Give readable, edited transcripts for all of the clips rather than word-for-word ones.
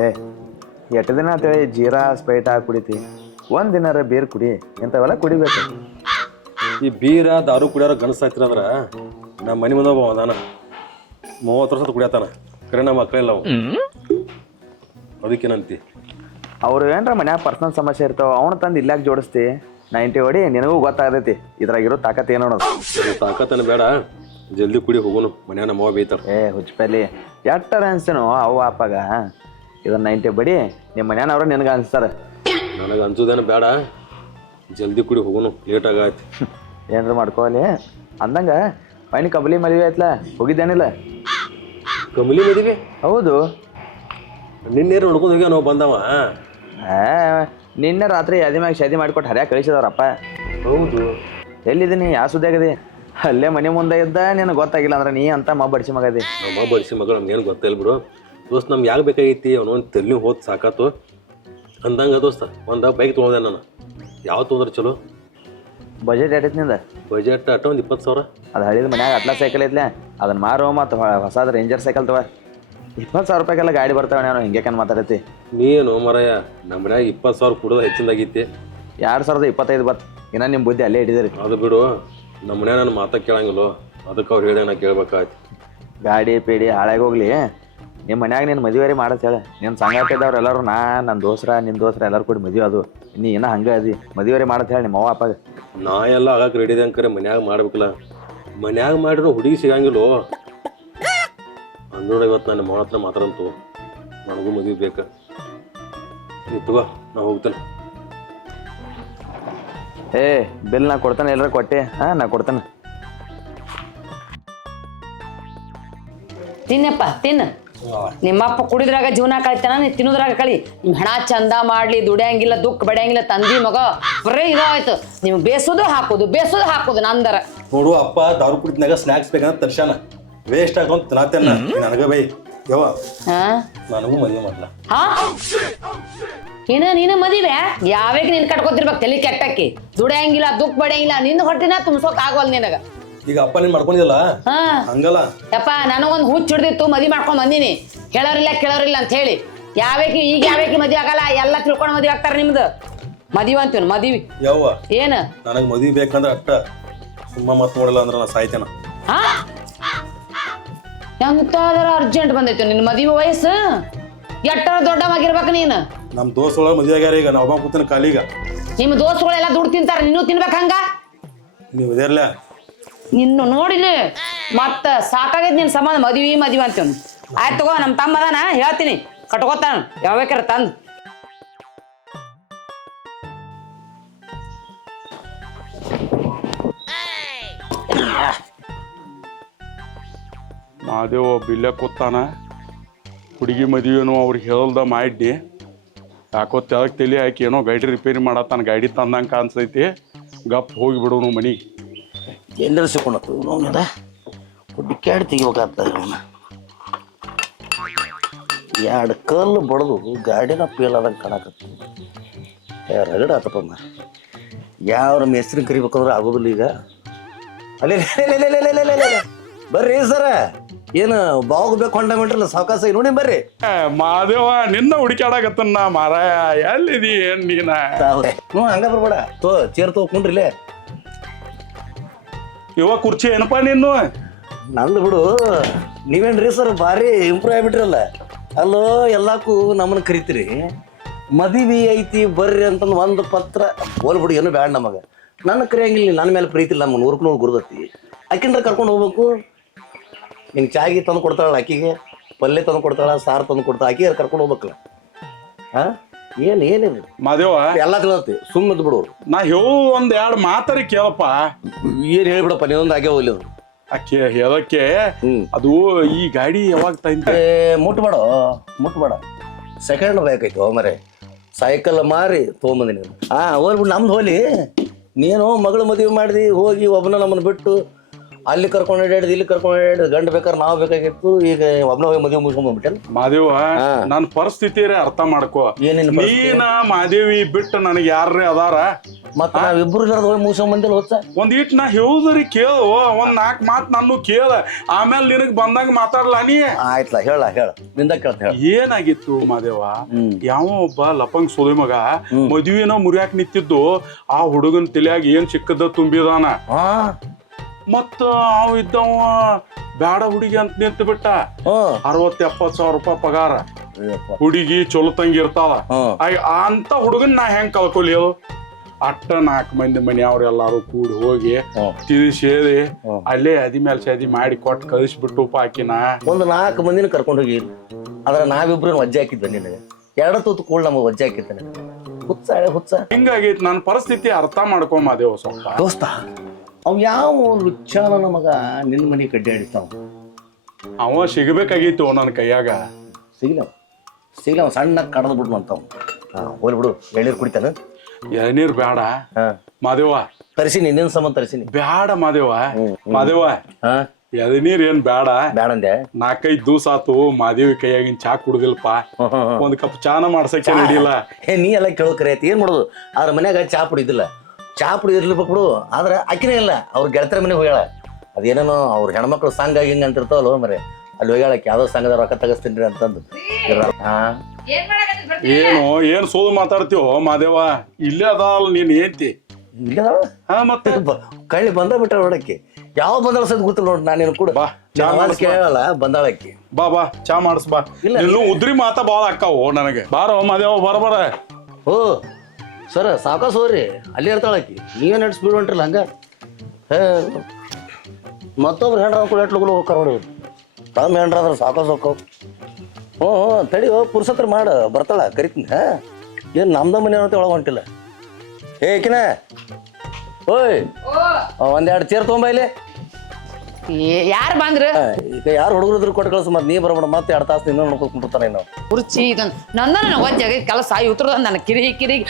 ಏ ಎಷ್ಟು ದಿನ ಅಂತೇಳಿ ಜೀರಾ ಸ್ಪ್ರೈಟ್ ಹಾಕಿ ಕುಡಿತಿ ಒಂದು ದಿನಾರ ಬೀರ್ ಕುಡಿ ಇಂಥವೆಲ್ಲ ಕುಡಿಬೇಕು. ಈ ಬೀರ ದಾರು ಕುಡಿಯೋರು ಗಣಸಾಯ್ತಿರ ಅಂದ್ರೆ ನಮ್ಮ ಮನೆ ಮುಂದೆ ಒಬ್ಬ ಅದಾನ 30 ವರ್ಷದ ಕುಡಿಯತಾನ ಕರೆ ನಮ್ಮ ಮಕ್ಕಳಿಲ್ಲ ಅವು ಅದಕ್ಕೇನಂತಿ ಅವ್ರು ಏನ್ರ ಮನ್ಯಾಗ ಪರ್ಸನಲ್ ಸಮಸ್ಯೆ ಇರ್ತಾವ ಅವ್ನು ತಂದು ಇಲ್ಲಾಕ್ ಜೋಡಿಸ್ತಿ 90 ಹೊಡಿ ನಿನಗೂ ಗೊತ್ತಾಗತೈತಿ ಇದ್ರಾಗಿರೋ ತಾಕತ್ ಏನು ಅನ್ನೋದು. ತಾಕತ್ತೇನು ಬೇಡ ಜಲ್ದಿ ಕುಡಿ ಹೋಗೋನು ಮನ್ಯಾಗ ನಮ್ಮ ಅವ್ವ ಬೈತಾರ. ಹುಚ್ಚಪಲ್ಲಿ ಎಟ್ಟರ ಅನ್ಸ್ತೇನೋ ಅವ್ವ ಅಪ್ಪಾಗ ಇದನ್ನ 90 ಬಡಿ ನಿಮ್ಮ ಮನ್ಯಾನವ್ರು ನಿನಗೆ ಅನ್ಸ್ತಾರೆ. ನನಗೆ ಅನ್ಸೋದೇನು ಬೇಡ ಜಲ್ದಿ ಕುಡಿ ಹೋಗೋನು ಲೇಟ್ ಆಗೈತಿ. ಏನ್ರ ಮಾಡ್ಕೋಲಿ ಅಂದಂಗ ಮೈನಿ ಕಬಲಿ ಮದುವೆ ಆಯ್ತಲ್ಲ ಹೋಗಿದ್ದೇನಿಲ್ಲ? ಕಮಲಿ ಮದುವೆ? ಹೌದು. ನಿನ್ನೇರು ನೋಡ್ಕೊಂಡು ಹೋಗ್ಯ ನಾವು ಬಂದವ. ನಿನ್ನೆ ರಾತ್ರಿ ಯಾದಿ ಮ್ಯಾಗ ಶಾದಿ ಮಾಡಿಕೊಟ್ಟು ಹರ್ಯಾಗ ಕಳಿಸಿದವ್ರಪ್ಪ. ಹೌದು. ಎಲ್ಲಿದ್ದೀನಿ ಯಾವ ಸುದ್ದಿಯಾಗದಿ? ಅಲ್ಲೇ ಮನೆ ಮುಂದೆ ಇದ್ದ ನಿನಗೆ ಗೊತ್ತಾಗಿಲ್ಲ ಅಂದ್ರೆ ನೀ ಅಂತ ಬಡಿಸಿ ಮಗದಿ. ನಮ್ಮ ಬಡಿಸಿ ಮಗಳು ನಮ್ಗೇನು ಗೊತ್ತಿಲ್ಲ ಬಿಡು ದೋಸ್ತ್. ನಮ್ಗೆ ಯಾಕೆ ಬೇಕಾಗೈತಿ ಅವನೊಂದು ತಲೆ ಹೋದ್ ಸಾಕಾತು ಅಂದಂಗ ದೋಸ್ತ. ಒಂದು ಬೈಕ್ ತೊಗೊಂಡೆ ನಾನು. ಯಾವ ತೊಗೊಂಡ್ರೆ ಚಲೋ? ಬಜೆಟ್ ಎಟ್ಟೈತಿ ನಿಂದ? ಬಜೆಟ್ ಅಟ ಒಂದು 20,000. ಅದು ಹಳಿದ ಮನ್ಯಾಗ ಅಟ್ಲಾ ಸೈಕಲ್ ಐತ್ಲೆ ಅದನ್ನ ಮಾರೋ ಮತ್ತು ಹೊಸಾದ ರೇಂಜರ್ ಸೈಕಲ್ ತಗೋ. 20,000 ರೂಪಾಯಿಗೆಲ್ಲ ಗಾಡಿ ಬರ್ತಾವೆ. ನಾನು ಹಿಂಗೆ ಕನ್ ಮಾತಾಡತಿ ನೀನು ಮರಯ್ಯ ನಮ್ಮ ಮನ್ಯಾಗ 20,000 ಕುಡೋದು ಹೆಚ್ಚಿಂದಾಗೈತಿ. 2025 ಬತ್ತು ಇನ್ನ ನಿಮ್ಮ ಬುದ್ಧಿ ಅಲ್ಲೇ ಹಿಡಿದಿರಿ. ಅದು ಬಿಡು ನಮ್ಮ ಮನ್ಯಾಗ ನಾನು ಮಾತಾ ಕೇಳಂಗಿಲ್ಲ ಅದಕ್ಕೆ ಅವ್ರು ಹೇಳಿ ನಾ ಕೇಳ್ಬೇಕಾಯ್ತು. ಗಾಡಿ ಪೀಡಿ ಹಾಳಾಗಿ ಹೋಗ್ಲಿ ನಿಮ್ಮ ಮನ್ಯಾಗ ನೀನು ಮದುವೆ ಮಾಡತ್ ಹೇಳ. ನೀನು ಸಂಗಾತಿದ್ದವ್ರು ಎಲ್ಲರೂ ನನ್ನ ದೋಸ್ರ ನಿನ್ನ ದೋಸ್ರ ಎಲ್ಲರೂ ಕೂಡಿ ಮದುವೆ ಅದು ನೀ ಏನೋ ಹಂಗೆ ಅದಿ ಮದುವೆ ಮಾಡತ್ ಹೇಳಿ ನಿಮ್ಮ ಅವ್ವ ಅಪ್ಪಾಗ. ನಾ ಎಲ್ಲ ಆಗಕ್ಕೆ ರೆಡಿ ಇದೆ ಅಂಕರೆ ಮನ್ಯಾಗ ಮಾಡ್ಬೇಕಲ್ಲ. ಮನ್ಯಾಗ ಮಾಡಿರೋ ಹುಡುಗಿ ಸಿಗಂಗಿಲ್ಲೋ ಅಂದ್ರೋಡ. ಇವತ್ತು ನಾನು ನಿಮ್ಮ ಹತ್ರ ಮಾತಾಡಂತು ನನಗೂ ಮದುವೆ ಬೇಕಾ ನೀ ತಗೋ ನಾ ಹೋಗ್ತೇನೆ. ಬಿಲ್ ನಾ ಕೊಡ್ತಾನೆ ಎಲ್ಲರೂ ಕೊಟ್ಟೆ. ನಾ ಕೊಡ್ತಾನೆ. ತಿನ್ನಪ್ಪ ತಿನ್ನ. ನಿಮ್ಮಪ್ಪ ಕುಡಿದ್ರಾಗ ಜೀವನ ಕಳಿತಾನ ನೀ ತಿನ್ನೋದ್ರಾಗ ಕಳಿ. ನಿಮ್ ಹಣ ಚಂದ ಮಾಡ್ಲಿ ದುಡಿಯಂಗಿಲ್ಲ ದುಃಖ ಬಡಿಯಂಗಿಲ್ಲ ತಂದಿ ಮಗ ಬರೇ ಇದಾಯ್ತು. ನಿಮ್ಗೆ ಬೇಸೋದು ಹಾಕೋದು ನಂದರ ನೋಡು. ಅಪ್ಪ ದಾರು ಕುಡಿದ್ನಾಗ ಸ್ನಾಕ್ಸ್ ಬೇಕಂತ ತರ್ಶಾನ ವೇಸ್ಟ್ ಆಗೋಂತ ತಿನ್ನತ್ತೇನ ನನಗ ಬೈ ಯವ್ವ. ನನಗೂ ಮದುವೆ ಮಾಡ್ಲ. ನೀನು ಮದುವೆ ಯಾವಾಗ ನೀನ್ ಕಟ್ಕೊತಿರ್ಬೇಕು ತಲೆ ಕೆಟ್ಟಕ್ಕೆ. ದುಡಿಯಂಗಿಲ್ಲ ದುಃಖ ಬಡಿಯಂಗಿಲ್ಲ ನಿನ್ನ ಹೊಟ್ಟಿನ ತುಂಬ್ಸೋಕ್ ಆಗವಲ್ ನಿನಗ. ಈಗ ಅಪ್ಪ ನೀನ್ ಮಾಡ್ಕೊಂಡಿಲ್ಲ ಹಂಗಲ್ಲ ಯಪ್ಪ ನನಗೊಂದು ಹುಚ್ಚ ಹಿಡ್ದಿತ್ತು ಮದ್ವಿ ಮಾಡ್ಕೊಂಡ್ ಬಂದಿನಿ. ಕೇಳೋರಿಲ್ಲ ಅಂತ ಹೇಳಿ ಯಾವಾಗ ಮದ್ವೆ ಆಗಲ್ಲ ಎಲ್ಲ ತಿಳ್ಕೊಂಡು ಮದ್ವೆ ಆಗ್ತಾರ. ನಿಮ್ದು ಮದ್ವಿ ಅಂತೀವಿ ಮದ್ವಿ ಯವ್ವ. ಏನ ನನಗ್ ಮದ್ವಿ ಬೇಕಂದ್ರ ಅಟ್ಟ ಸುಮ್ಮ ಮತ್ ನೋಡಲ್ಲ ಅಂದ್ರ ನಾ ಸಾಯ್ತೇನ. ಎಂತಾದ್ರ ಅರ್ಜೆಂಟ್ ಬಂದೈತಿ ನಿನ್ ಮದ್ವಿ ವಯಸ್ಸು? ಎಟ್ಟರ ದೊಡ್ಡವಾಗಿರ್ಬೇಕು ನೀನು. ನಮ್ ದೋಸ್ತೊಳಗ ಮದ್ವೆ ಆಗ್ಯಾರ. ಈಗ ನಾ ಒಬ್ಬ ಕೂತನ ಕಾಲಿಗ. ನಿಮ್ ದೋಸ್ತುಗಳೆಲ್ಲ ದುಡ್ಡು ತಿಂತಾರ ನೀನು ತಿನ್ಬೇಕ ಹಂಗ? ನೀವ್ ಇದೇರ್ಲ ನಿನ್ನು ನೋಡಿಲಿ ಮತ್ತ ಸಾಕಾಗೈತಿ ನಿನ್ ಸಂಬಂಧ ಮದ್ವಿ ಅಂತೀವಿ. ಆಯ್ತು ತಗೋ ನಮ್ ತಮ್ಮ ಅದಾನ ಹೇಳ್ತೀನಿ ಕಟ್ಕೋತಾನ ಯಾವಾಗಾರ ತಂದ್. ಮಾದೇವ ಬಿಲ್ಲೆ ಕೂತಾನ. ಹುಡುಗಿ ಮದುವೆನೂ ಅವ್ರಿಗೆ ಹೇಳ್ದ ಮಾಡಿ ಯಾಕೋ ತೆಳಗ್ ತಲೆ ಹಾಕಿ ಏನೋ ಗಾಡಿ ರಿಪೇರಿ ಮಾಡತ್ತಾನ. ಗಾಡಿ ತಂದಂಗೆ ಕಾಣಿಸ್ತೈತಿ. ಗಪ್ ಹೋಗಿಬಿಡೋನು ಮನಿಗೆ. ಎಲ್ಲರೂ ಸಿಕ್ಕೊಂಡತ್ತು ನೋದ ಹುಡುಕ್ಯಾಡಿ ತೆಗಿಬೇಕಾಗ್ತದೆ. ಅವನ 2 ಕಲ್ಲು ಬಡ್ದು ಗಾಡಿನ ಪೇಲ್ ಆದಂಗೆ ಕಾಣಕತ್ತ. ರಗಡ ಆತಪ್ಪ. ಯಾವ ಹೆಸ್ರಿಗೆ ಕರಿಬೇಕಂದ್ರೆ ಆಗೋದಿಲ್ಲ ಈಗ. ಅಲ್ಲೇ ಬರ್ರಿ ಸರ. ಏನು ಬಾಗೋಗ್ಬೇಕು ಹೊಂಡ ಮಿಟ್ರಲ್ಲ ಸಾವಕಾಸ ನೋಡಿ ಬರ್ರಿ. ಮಾದೇವ ನಿನ್ನ ಹುಡುಕ್ಯಾಡಕತ್ತನ್ನ ಮಾರಾಯ. ಎಲ್ಲಿದಿ ಏನ್ ನೀನ? ಹಂಗ ಬರ್ಬೇಡ ಚೇರ್ ತಗೊಂಡ್ರಿಲೇ. ಇವ ಕುರ್ಚಿ ಏನಪ್ಪಾ ನಿನ್ನು? ನಂದು ಬಿಡು. ನೀವೇನ್ರಿ ಸರ್ ಭಾರಿ ಇಂಪ್ರೂವ್ ಆಗ್ಬಿಟ್ರಲ್ಲ. ಅಲ್ಲೋ ಎಲ್ಲಕ್ಕೂ ನಮ್ಮನ್ನ ಕರಿತೀರಿ. ಮದುವೆ ಐತಿ ಬರ್ರಿ ಅಂತಂದು ಒಂದು ಪತ್ರ ಹೋಲ್ಬಿಡು. ಏನು ಬ್ಯಾಡ ನಮಗ. ನನ್ನ ಕರಿಯಂಗಿಲ್ಲ. ನನ್ನ ಮೇಲೆ ಪ್ರೀತಿ ಇಲ್ಲ. ನಮ್ಮ 100 ಗುರುದತ್ತಿ. ಆಕಿಂದ್ರ ಕರ್ಕೊಂಡು ಹೋಗ್ಬೇಕು. ನಿಂಗೆ ಚಾಗಿ ತಂದು ಕೊಡ್ತಾಳ ಆಕಿಗೆ, ಪಲ್ಯ ತಂದು ಕೊಡ್ತಾಳ, ಸಾರು ತಂದು ಕೊಡ್ತಾಳ. ಆಕಿ ಕರ್ಕೊಂಡು ಹೋಗ್ಬೇಕಲ್ಲ. ಏನಿದೆ ಮಾದೇವ ಎಲ್ಲ ತಿಳತಿ. ಸುಮ್ಮನೆ ಬಿಡು. ನಾ ಒಂದ್ 2 ಮಾತಾರಿ ಕೇಳಪ್ಪ. ಏನ್ ಹೇಳ್ಬಿಡಪ್ಪ ನೀವೊಂದು ಆಗೇ ಹೋಗ್ಲಿ. ಆಕೆ ಹೇಳಕ್ಕೆ ಅದು ಈ ಗಾಡಿ ಯಾವಾಗ ತಂದೆ ಮುಟ್ಬೇಡ. ಸೆಕೆಂಡ್ ಬೇಕೈತಿ ಮರೆ. ಸೈಕಲ್ ಮಾರಿ ತೊಗೊಂಬಂದಿನಿ. ಹೋಗ್ಬಿಟ್ಟು ನಮ್ದು ಹೋಲಿ. ನೀನು ಮಗಳು ಮದುವೆ ಮಾಡಿದಿ ಹೋಗಿ ಒಬ್ಬನ ನಮ್ಮನ್ನು ಬಿಟ್ಟು ಅಲ್ಲಿ ಕರ್ಕೊಂಡು ಅಡ್ಯಾಡಿದ್ ಇಲ್ಲಿ ಕರ್ಕೊಂಡು ಅಡ್ಯಾಡಿದ್ ಗಂಡ ಬೇಕಾದ್ರೆ ನಾವು ಬೇಕಾಗಿತ್ತು. ಈಗ ಒಬ್ನ ಹೋಗಿ ಮದುವೆ ಮುಗಿಸ್ಕೊಂಡ್ಬಿಟ್ಟೆ. ಮಾದೇವ ನನ್ನ ಪರಿಸ್ಥಿತಿ ಅರ್ಥ ಮಾಡ್ಕೋ. ಏನೇನು ನೀನ ಮಾದೇವಿ ಬಿಟ್ಟು ನನಗೆ ಯಾರೇ ಅದಾರ? ಮತ್ತ ನಾವಿಬ್ರು ಇಲ್ಲಾರ್ದ ಹೋಗಿ ಮುಗಿಸ್ಕೊಂಡ್ ಬಂದಿಲ್ಲ ಹೊತ್ತ. ಒಂದ್ ಇಟ್ ನಾ ಹೇಳುದ್ರಿ ಕೇಳು, ಒಂದ್ 4 ಮಾತು ನಾನು ಕೇಳ, ಆಮೇಲೆ ನಿನಗ್ ಬಂದಾಗ ಮಾತಾಡ್ಲ ನೀ. ಆಯ್ತಲ್ಲ, ಹೇಳ ನಿಂದ ಕೇಳ್ತ ಹೇಳ. ಏನಾಗಿತ್ತು ಮಾದೇವ, ಯಾವ ಒಬ್ಬ ಲಪಂಗ್ ಸೋದಿ ಮಗ ಮದುವೆನ ಮುರಿಯಾಕ್ ನಿಂತಿದ್ದು, ಆ ಹುಡುಗನ್ ತಲೆಯಾಗ ಏನ್ ಸಿಕ್ಕದ ತುಂಬಿದಾನ. ಮತ್ತ ಅವ ಇದ್ದವ ಬ್ಯಾಡ ಹುಡುಗಿ ಅಂತ ನಿಂತು ಬಿಟ್ಟ. 60-70 ಸಾವಿರ ರೂಪಾಯಿ ಪಗಾರ, ಹುಡುಗಿ ಚಲೋ ತಂಗಿ ಇರ್ತಾಳ. ಅಂತ ಹುಡುಗನ್ ನಾ ಹೆಂಗ್ ಕಳ್ಕೊಲಿ ಹೇಳು? ಅಟ್ಟ 4 ಮಂದಿ ಮನೆಯವ್ರ ಎಲ್ಲಾರು ಕೂಡಿ ಹೋಗಿ ತಿಳಿಸಿ ಹೇಳಿ ಅಲ್ಲೇ ಅದಿ ಮೇಲೆ ಸದಿ ಮಾಡಿ ಕೊಟ್ಟು ಕಳಿಸ್ಬಿಟ್ಟು ಆಕಿನ. ಒಂದು 4 ಮಂದಿನ ಕರ್ಕೊಂಡು ಹೋಗಿ, ಆದ್ರೆ ನಾವಿಬ್ರು ವಜ್ಜೆ ಹಾಕಿದ್ವಿ ನಿನಗೆ. 2 ತೂತು ಕೂಡ ನಮಗೆ ವಜ್ಜೆ ಹಾಕಿದ್ದಾನೆ. ಹುಚ್ಚ ಹಿಂಗಾಗೈತಿ ನನ್ನ ಪರಿಸ್ಥಿತಿ, ಅರ್ಥ ಮಾಡ್ಕೊಂಬದೇವ ಸ್ವಲ್ಪ. ದೋಸ್ತ, ಅವ್ ಯಾವ ಲುಚ್ಚಾನ ನಮಗ ನಿನ್ನ ಮನೆ ಕಡ್ಡಿ ಆಡಿಸ್ತಾವ. ಅವ ಸಿಗಬೇಕಾಗಿತ್ತು ನನ್ನ ಕೈಯಾಗ. ಸಿಗ್ಲವ ಸಣ್ಣ ಕಡದ್ ಬಿಡ್ನು ಅಂತವ್. ಹೋಲ್ ಬಿಡು, ಎಳ್ನೀರು ಕುಡಿತಾನ. ಎಳ್ನೀರ್ ಬ್ಯಾಡ ಮಾದೇವ, ತರಿಸಿನಿ ನಿನ್ನ ಸಂಬಂಧ ತರಿಸಿನಿ. ಬ್ಯಾಡ ಮಾದೇವ. ಎಳ್ನೀರ್ ಏನ್ ಬ್ಯಾಡ ಬ್ಯಾಡಂದೆ. 4-5 ದಿವಸ ಆತು ಮಾದೇವಿ ಕೈಯಾಗಿನ ಚಾ ಕುಡುದಿಲ್ಪ. ಒಂದ್ ಕಪ್ ಚಾನ ಮಾಡ್ಸಕ್ಕೆ ನಡಿಲ್ಲ. ನೀ ಎಲ್ಲ ಕೇಳೋಕ್ರೆ ಐತಿ, ಏನ್ ಮಾಡೋದು? ಆದ್ರ ಮನ್ಯಾಗ ಚಾ ಪುಡಿ ಇದ್ದಿಲ್ಲ. ಚಾ ಪುಡಿ ಇರ್ಲಿಬೇಕು ಬಿಡು, ಆದ್ರೆ ಅಕ್ಕಿನೇ ಇಲ್ಲ. ಅವ್ರ ಗೆಳತರ ಮನೆಗೆ ಹೋಗ್ಯಾಳ. ಅದೇನೇನೋ ಅವ್ರ ಹೆಣ್ಮಕ್ಳು ಸಂಘ ಹಿಂಗ ಅಂತ ಇರ್ತಾವಲ್ಲ ಮರೆ, ಅಲ್ಲಿ ಹೋಗ್ಯಾಳಕ್ಕೆ ಯಾವ್ದೋ ಸಂಘದ ರೊಕ್ಕ ತಗಸ್ತೀನಿ ಅಂತಂದು. ಏನ್ ಸೋದು ಮಾತಾಡ್ತೀವೋ ಮಾದೇವ? ಇಲ್ಲೇ ಅದಲ್ಲ ನೀನ್ ಏಂತಿ. ಮತ್ತೆ ಕಳ್ಳಿ ಬಂದ ಬಿಟ್ಟ ನೋಡಕ್ಕೆ. ಯಾವ ಬಂದಾಳ ಸದ್ ಗೊತ್ತಿಲ್ಲ ನೋಡಿ. ನಾನು ಕೂಡ ಕೇಳಲ್ಲ ಬಂದಾಳಕ್ಕೆ. ಬಾ ಚಾ ಮಾಡಿಸ್ ಬಾ. ಇನ್ನು ಉದ್ರಿ ಮಾತಾ ಬಾಳ ಅಕ್ಕಾವು ನನಗೆ. ಬಾರೋ ಮಾದೇವ, ಬರ. ಓ ಸರ, ಸಾವಕಾಶ ಹೋಗ್ರಿ, ಅಲ್ಲಿ ಇರ್ತಾಳಕ್ಕಿ. ನೀವೇನು ಎಷ್ಟು ಸ್ಪೀಡ್ ಹೊಂಟ್ರಲ್ಲ ಹಂಗ. ಮತ್ತೊಬ್ರು ಹೆಂಡ್ರ ಕೂಡ ಎಟ್ಲುಗಳು ಹೋಗ್ಕಾರ ನೋಡಿ. ತಮ್ಮ ಹೆಂಡ್ರಾದ್ರೆ ಸಾವಕಾಶ ಹೋಕ್ಕವು. ಹ್ಞೂ ತಡಿ, ಪುರುಸತ್ರ ಮಾಡ, ಬರ್ತಾಳ, ಕರಿತೀನಿ. ಏನು ನಮ್ದ ಮನೆ ಅಂತ ಒಳಗೆ ಹೊಂಟಿಲ್ಲ. ಏಕಿನ ಓಯ್, 1-2 ಚೇರ್ ತೊಗೊಂಬ ಇಲ್ಲಿ. ಯಾರು ಬಂದ್ರ? ಈಗ ಯಾರು ಹುಡುಗರು ಕೊಟ್ಟು ಕಳ್ಸ. ಮತ್ತೆ ನೀ ಬರಬೇಡ, ಮತ್ತೆ 2 ತಾಸು ಇನ್ನೂ ನೋಡ್ಕೊಂಡು ಕುಂಟಿರ್ತಾನೆ ನಾವು. ಕುರ್ಚಿ ಇದೊಂದು ನನ್ನ ಒಂದ್ ಜಾಗ ಕೆಲಸ ಉತ್ತರದ ನನ್ನ ಕಿರಿ.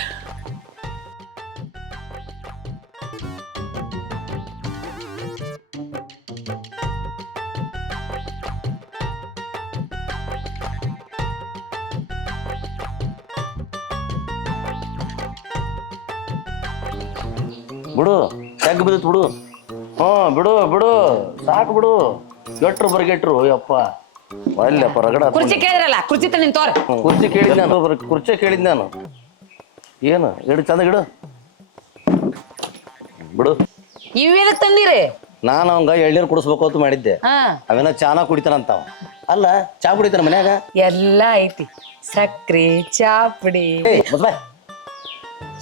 ಬಿಡು, ಹೆಗ್ ಬಿದ್ದತ್ ಬಿಡು. ಬಿಡು ಸಾಕು ಬಿಡು. ಗಟ್ರು ಬರ್ಗೆಟ್ರು ಯಪ್ಪ ಅಲ್ಲಪ್ಪ ರಗಡ. ಕುರ್ಚಿ ಕೇಳಿದ್ರಲ್ಲ, ಕುರ್ಚಿ ತ ನಿನ್ ತೋರ. ಕುರ್ಚಿ ಕೇಳಿದ್ ನಾನು, ಕುರ್ಚಿ ಕೇಳಿದ್ ನಾನು. ಏನು ಇಡು, ಚಂದ ಇಡು. ಬಿಡು. ಇವೇದಕ್ ತಂದಿರಿ? ನಾನು ಅವಂಗ ಎಳ್ನೀರು ಕುಡಿಸ್ಬೇಕು ಅಂತ ಮಾಡಿದ್ದೆ. ಅವೇನ ಚಾನ ಕುಡಿತಾನಂತಾವ. ಅಲ್ಲ, ಚಾ ಕುಡಿತಾನ ಮನ್ಯಾಗ? ಎಲ್ಲ ಐತಿ, ಸಕ್ರಿ, ಚಾ ಪುಡಿ.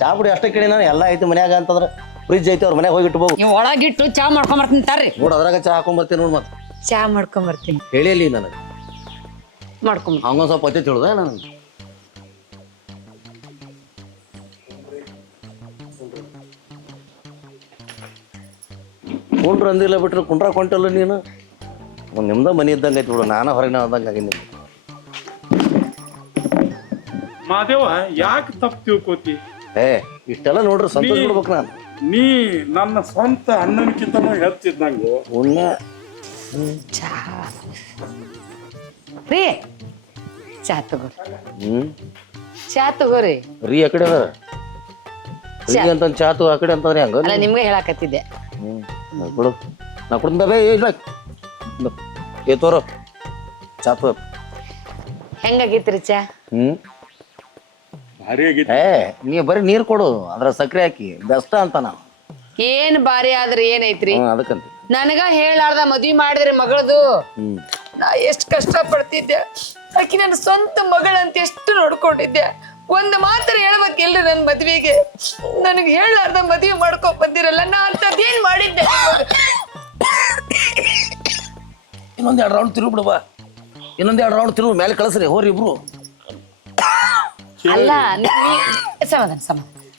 ಚಾ ಪುಡಿ ಅಷ್ಟೇ ಕೇಳಿ ನಾನು. ಎಲ್ಲ ಐತಿ ಮನ್ಯಾಗ ಅಂತಂದ್ರ ಫ್ರಿಜ್ ಐತಿ, ಅವ್ರ ಮನ್ಯಾಗ ಹೋಗಿಟ್ಟು ಹೋಗು. ನೀವು ಒಳಗಿಟ್ಟು ಚಾ ಮಾಡ್ಕೊಂಬರ್ತೀನಿ ತಾರ್ರಿ. ನೋಡು, ಅದ್ರಾಗ ಚಾ ಹಾಕೊಂಬರ್ತೀನಿ ನೋಡು. ಮತ್ತೆ ಚಾ ಮಾಡ್ಕೊಂಬರ್ತೀನಿ ಹೇಳಿ ನನಗೆ. ಮಾಡ್ಕೊಂಬ ಹಂಗೊಂದು ಸ್ವಲ್ಪ ಪತ್ತೆ ತಿಳಿದ ನನಗೆ. ಕುಂಡ್ರ ಅಂದಿಲ್ಲ ಬಿಟ್ರೆ ಕುಂಡ್ರ ಕೊಂಟಲ್ಲ ನೀನು. ನಿಮ್ದ ಮನೆ ಇದ್ದಂಗೆ ಐತಿ ಬಿಡು, ನಾನು ಹೊರಗಿನ ಅಂದಂಗೆ ಆಗಿ ನಿಮ್ಗೆ. ಮಾದೇವ, ಯಾಕೆ ತಪ್ಪು ತಿಳ್ಕೋತಿ? ಇಷ್ಟೆಲ್ಲ ನೋಡ್ರಿ ಸಂತೋಷ ಬಿಡ್ಬೇಕು. ನಾನು ನೀ ನನ್ನ ಸ್ವಂತ ಅಣ್ಣನಕ್ಕಿಂತನೂ ಹೆಚ್ಚಿದ್ದಂಗು. ಉಣ್ಣ ಚಾ ರೀ, ಚಾ ತಗೋರಿ. ಚಾ ತಗೋರಿ. ರೀ ಆ ಕಡೆ ಅದ ಅಂತ ಚಾತು, ಆ ಕಡೆ ಅಂತಂದ್ರೆ ಹಂಗ. ಅಲ್ಲ, ನಿಮ್ಗೆ ಹೇಳಾಕತ್ತಿದ್ದೆ. ಬಿಡು, ನಾ ಕುಡ್ದ ಬೇ. ಏ ತೋರು ಚಾತು. ಹೆಂಗಾಗೈತ್ರಿ ಚಾ? ಭಾರಿ ಆಗೈತಿ. ನೀ ಬರೀ ನೀರ್ ಕೊಡು, ಅದ್ರ ಸಕ್ಕರೆ ಹಾಕಿ ಬೆಸ್ಟ್ ಅಂತ ನಾವು. ಏನ್ ಬಾರಿ ಆದ್ರೆ ಏನೈತ್ರಿ? ಅದಕ್ಕಂತ ನನಗ ಹೇಳಾರ್ದ ಮದ್ವಿ ಮಾಡಿದ್ರೆ ಮಗಳದು. ನಾ ಎಷ್ಟ್ ಕಷ್ಟ ಪಡ್ತಿದ್ದೆ. ಆಕಿ ನನ್ನ ಸ್ವಂತ ಮಗಳಂತ ಎಷ್ಟು ನೋಡ್ಕೊಂಡಿದ್ದೆ. ಒಂದ್ ಮಾತ್ರ ಹೇಳ್ಬೇಕಿಲ್ರಿ ನನ್ ಮದ್ವಿಗೆ. ನನಗ್ ಹೇಳಾರ್ದ ಮದ್ವಿ ಮಾಡ್ಕೊಂಡ್ ಬಂದಿರಲ್ಲ. ನಾ ಅಂತದೇನ್ ಮಾಡಿದ್ದೆ? ಇನ್ನೊಂದ್ 2 ರೌಂಡ್ ತಿರುಗಿ ಬಿಡುವ. ಇನ್ನೊಂದ್ 2 ರೌಂಡ್ ತಿರುಗಿ ಮೇಲೆ ಕಳಿಸ್ರಿ ಹೋರಿ ಇಬ್ರು. ಅಲ್ಲ, ಸಮಾಧಾನ.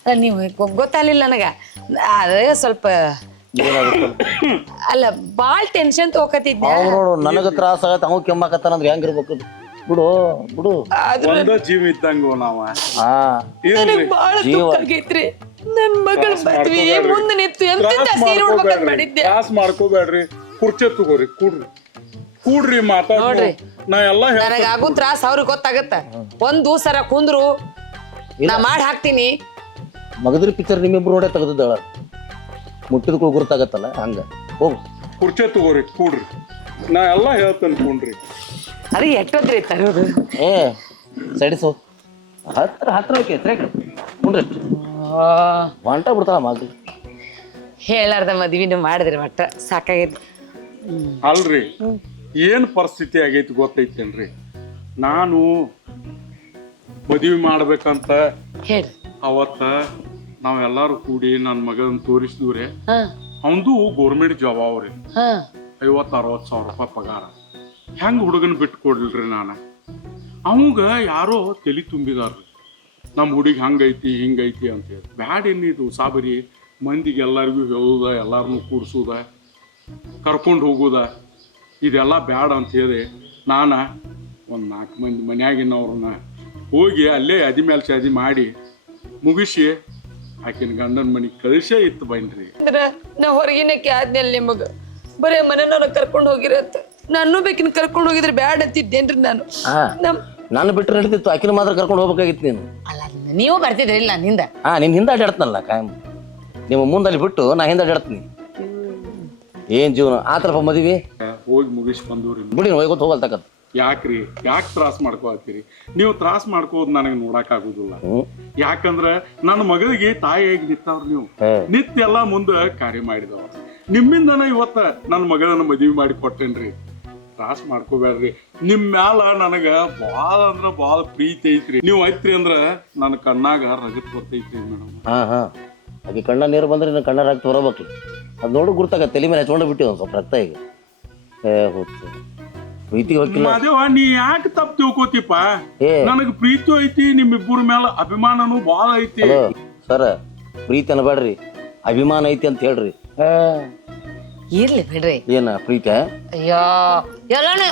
ಅಲ್ಲ, ನೀವು ಗೊತ್ತಾಗ್ಲಿಲ್ಲ ನನಗ. ಅದೇ ಸ್ವಲ್ಪ ಅಲ್ಲ, ಬಾಳ್ ಟೆನ್ಷನ್ ತಗೋಕತ್ತಿದ್ದೆ. ನೋಡು, ನನಗ ತ್ರಾಸ ಆಗತ್ತ, ಅವ್ ಕೆಮ್ಮಾಕತ್ತಾನಂದ್ರೆ ಹೆಂಗಿರ್ಬೇಕು? ಬಿಡು. ಜೀವ ಇದ್ದಂಗ ನಾವ. ನನಗ್ ಬಾಳ ದುಃಖ ಆಗೈತ್ರಿ. ನನ್ ಮಗಳ ಮದ್ವಿ ಮುಂದೆ ನಿಂತು ಎಂತ ಸೀರೆ ಉಡ್ಬೇಕಂತ ಮಾಡಿದ್ದೆ. ಮಾಡ್ಕೋಬೇಡ್ರಿ. ಕುರ್ಚೆ ತಗೋರಿ ಕೂಡ್ರಿ ಮಾತಾಡ್ ನೋಡ್ರಿ. ನಾ ಎಲ್ಲ ನನಗಾಗೋ ತ್ರಾಸ ಅವ್ರಿಗೆ ಗೊತ್ತಾಗತ್ತ ಒಂದ್ ಸರ ಕುಂದ್ರು ನಾ ಮಾಡಿ ಹಾಕ್ತೀನಿ. ಮಗದ್ರಿ ಪಿಕ್ಚರ್ ನಿಮ್ಮಿಬ್ರು ನೋಡೇ ತೆಗೆದಿದ್ದಾಳ ಮುಟ್ಟಿದ ಕೂಡ ಗುರ್ತಾಗತ್ತಲ್ಲ ಹಂಗ ಹೋಗು. ಕುರ್ಚೆ ತಗೋರಿ ಕೂಡ್ರಿ ನಾ ಎಲ್ಲ ಹೇಳ್ತೇನೆ ಕುಂಡ್ರಿ. ಅದು ಎಷ್ಟೊತ್ರಿ ತರೋದು? ಏ ಸಡಿಸು ಹತ್ರ ಕುಂಡ್ರಿ ಹೊಂಟ ಬಿಡ್ತಾಳ ಮಗ. ಹೇಳಾರ್ದ ಮದ್ವಿನ ಮಾಡಿದ್ರಿ ಒಟ್ಟ ಸಾಕಾಗೈತಿ. ಅಲ್ರಿ ಏನ್ ಪರಿಸ್ಥಿತಿ ಆಗೈತಿ ಗೊತ್ತೈತೇನ್ರಿ, ನಾನು ಮದುವೆ ಮಾಡ್ಬೇಕಂತ ಹೇಳ್ರಿ. ಅವತ್ತ ನಾವೆಲ್ಲಾರು ಕೂಡಿ ನನ್ನ ಮಗನ ತೋರಿಸಿದ್ರಿ. ಹಾ ಅವಂದು ಗೌರ್ಮೆಂಟ್ ಜಾಬ್ ಅವ್ರಿ, ಹಾ 50-60 ಸಾವಿರ ರೂಪಾಯಿ ಪಗಾರ. ಹೆಂಗ್ ಹುಡುಗನ ಬಿಟ್ಟು ಕೊಡ್ಲಿಲ್ರಿ ನಾನು. ಅವಂಗ ಯಾರೋ ತಲೆ ತುಂಬಿದಾರ್ರಿ, ನಮ್ಮ ಹುಡುಗಿ ಹಂಗೈತಿ ಹಿಂಗೈತಿ ಅಂತ ಹೇಳಿ. ಬ್ಯಾಡ ಏನಿದು ಸಾಬರಿ ಮಂದಿಗೆ ಎಲ್ಲರಿಗೂ ಹೇಳುದ, ಎಲ್ಲಾರನ್ನೂ ಕೂಡ್ಸುದ, ಕರ್ಕೊಂಡು ಹೋಗುದ, ಇದೆಲ್ಲ ಬ್ಯಾಡ ಅಂತ ಹೇಳಿ ನಾನು ಒಂದು 4 ಮಂದಿ ಮನ್ಯಾಗಿನವ್ರನ್ನ ಹೋಗಿ ಅಲ್ಲೇ ಅದಿ ಮೇಲೆ ಶಾದಿ ಮಾಡಿ ಮುಗಿಸಿ ಆಕಿನ ಗಂಡನ ಮನೆಗೆ ಕಳಿಸೇ ಇತ್ತು ಬನ್ರಿ. ಅಂದ್ರ ನಾ ಹೊರಗಿನಕ್ಕೆ ಆದ್ಮೇಲೆ ನಿಮಗ ಬರೇ ಮನೆಯವ್ರ ಕರ್ಕೊಂಡು ಹೋಗಿರತ್ತ. ನಾನು ಬೇಕಿನ ಕರ್ಕೊಂಡು ಹೋಗಿದ್ರೆ ಬ್ಯಾಡ ಅಂತಿದ್ದೇನ್ರಿ ನಾನು. ನಾನು ಬಿಟ್ಟರೆ ನಡೀತಿತ್ತು, ಆಕಿನ ಮಾತ್ರ ಕರ್ಕೊಂಡು ಹೋಗ್ಬೇಕಾಗಿತ್ತು ನೀನು. ಅಲ್ಲ ನೀವು ಬರ್ತಿದ್ರಿ ಇಲ್ಲ ನಿಂದ. ನಿನ್ನ ಹಿಂದೆ ಅಡ್ಯಾಡ್ತನಲ್ಲ ಕಾಯಂ, ನಿಮ್ಮ ಮುಂದಲ್ಲಿ ಬಿಟ್ಟು ನಾ ಹಿಂದೆ ಅಡ್ಯಾಡ್ತೀನಿ. ಏನ್ ಜೀವನ ಆತರಪ್ಪ ಮದುವೆ ಹೋಗಿ ಮುಗಿಸಿ ಬಂದವ್ರಿ. ಬಿಡಿ ಹೋಗ್ಕೊತ ಹೋಗಲ್ತಕ್ಕಂತ. ಯಾಕ್ರಿ ಯಾಕೆ ತ್ರಾಸ ಮಾಡ್ಕೋತೀರಿ ನೀವು? ತ್ರಾಸ ಮಾಡ್ಕೋದ್ ನನಗೆ ನೋಡಕ್ ಆಗುದಿಲ್ಲ. ಯಾಕಂದ್ರ ನನ್ನ ಮಗಳಿಗೆ ತಾಯಿಯಾಗಿ ನಿಂತವ್ರ ನೀವು, ನಿತ್ಯ ಎಲ್ಲ ಮುಂದೆ ಕಾರ್ಯ ಮಾಡಿದವ್ರ. ನಿಮ್ಮಿಂದನ ಇವತ್ತ ನನ್ನ ಮಗಳನ್ನ ಮದುವೆ ಮಾಡಿ ಕೊಟ್ಟೇನ್ರಿ. ತ್ರಾಸ ಮಾಡ್ಕೋಬೇಡ್ರಿ. ನಿಮ್ ಮ್ಯಾಲ ನನಗ ಭಾಳ ಅಂದ್ರ ಭಾಳ ಪ್ರೀತಿ ಐತ್ರಿ. ನೀವು ಐತ್ರಿ ಅಂದ್ರ ನನ್ನ ಕಣ್ಣಾಗ ರಗತ್ ಬರ್ತೈತ್ರಿ ಮೇಡಮ್. ಅದೇ ಕಣ್ಣ ನೀರು ಬಂದ್ರೆ ಇನ್ನು ಕಣ್ಣ ರಕ್ತ ಹೊರಬೇಕು. ಅದು ನೋಡು ಗುರ್ತಾಗ ತಲೆ ಮೇಲೆ ಹಚ್ಕೊಂಡು ಬಿಟ್ಟಿವಿ ಒಂದು ಸ್ವಲ್ಪ ರಕ್ತ ಈಗ. ಹೋಗ್ತು ಪ್ರೀತಿ ಹೋಗಿಲ್ಲ ಮಾದೇವ, ನೀ ಯಾಕೆ ತಪ್ಪು ತಿಳ್ಕೋತಿಪ್ಪ? ನನಗ್ ಪ್ರೀತಿ ಐತಿ, ನಿಮ್ಮಿಬ್ಬರ ಮೇಲೆ ಅಭಿಮಾನನು ಭಾಳ ಐತಿ. ಸರ ಪ್ರೀತಿ ಅನ್ಬೇಡ್ರಿ, ಅಭಿಮಾನ ಐತಿ ಅಂತ ಹೇಳ್ರಿ. ಇರ್ಲಿ ಬಿಡ್ರಿ. ಏನ ಪ್ರೀತಿ? ಅಯ್ಯೋ ಎಲ್ಲಾನು